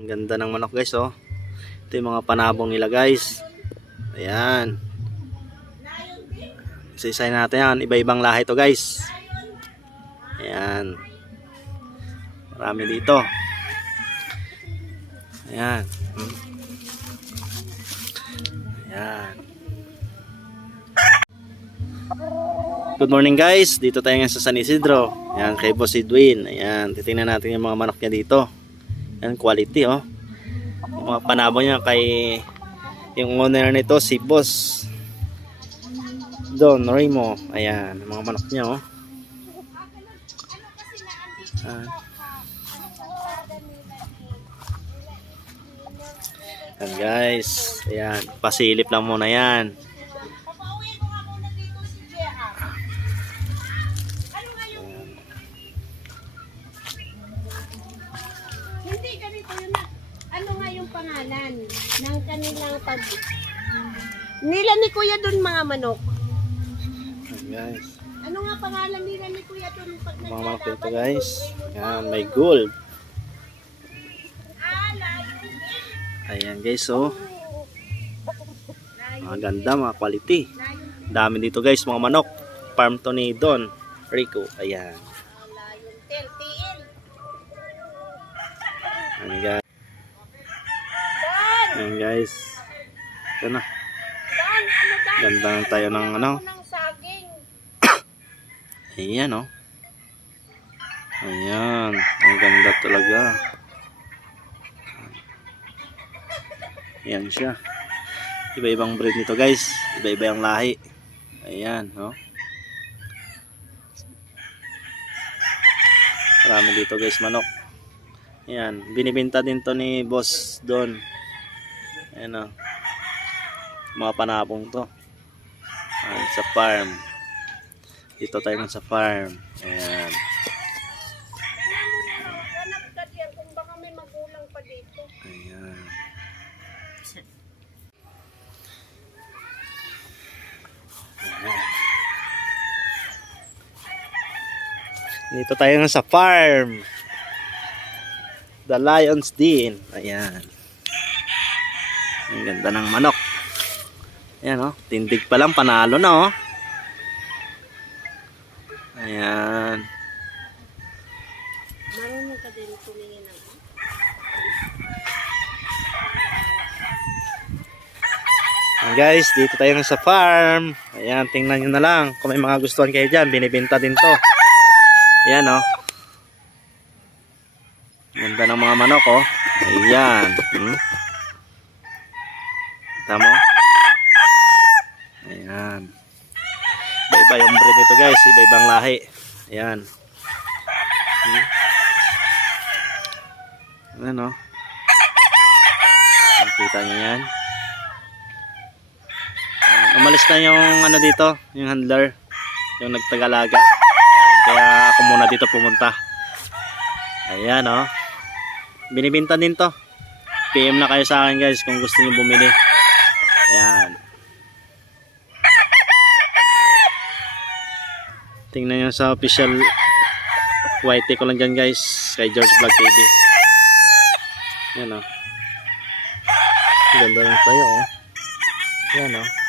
Ang ganda ng manok guys, oh. Ito yung mga panabong nila guys. Ayan. Isa-isahin natin yan. Iba-ibang lahi to guys. Ayan. Marami dito. Ayan. Ayan. Good morning guys. Dito tayo ngayon sa San Isidro. Ayan, kay Boss Edwin. Ayan, titingnan natin yung mga manok niya dito. Ayan, quality oh. Yung mga panabong niya kay yung owner nito si Boss Don Remo. Ayan, mga manok niya oh. Ayan guys. Ayan, pasilip lang muna yan. Hindi, ganito yun na. Ano nga yung pangalan ng kanilang pag... Nila ni Kuya doon mga manok. Ayan guys. Ano nga pangalan nila ni Kuya doon pag Mga manok dito guys. Ayan, may gold. Ayan guys oh. Mga ganda, mga quality. Dami dito guys, mga manok. Farm to ni Don Rico. Ayan. Ayan guys. Ayan guys. Ito na. Ganda na tayo ng ano. Ayan oh. Ayan. Ang ganda talaga. Ayan siya. Iba-ibang breed nito guys. Iba-iba yung lahi. Ayan oh. Marami dito guys manok. Ayan, binibenta din to ni Boss Don. Ayan o. Mga panabong to. Ayan, sa farm. Dito tayo sa farm. Ayan. Kung baka may magulang pa dito. Ayan. Ayan. Dito tayo sa farm. The Lions din. Ayan. Ang ganda ng manok. Ayan oh. Tindig pa lang, panalo na oh. Ayan. Marunong ka din tumingin ng... Ayan guys, dito tayo sa farm. Ayan, tingnan nyo na lang. Kung may mga gustuhan kayo dyan, binibenta din to. Ayan oh. Ganda ng mga manok oh. Ayan. Tama. Ayan. Iba-iba yung breed nito guys. Iba-ibang lahi. Ayan. Ayan oh. Nakita nyo yan. Umalis na yung ano dito. Yung handler. Yung nagtagalaga. Ayan. Kaya ako muna dito pumunta. Ayan oh. Binibinta din to. PM na kayo sa akin guys kung gusto niyo bumili. Ayan. Tingnan nyo sa official YT ko lang dyan guys. Kay George Vlog TV. Ayan o. Ganda lang tayo o. Ayan o.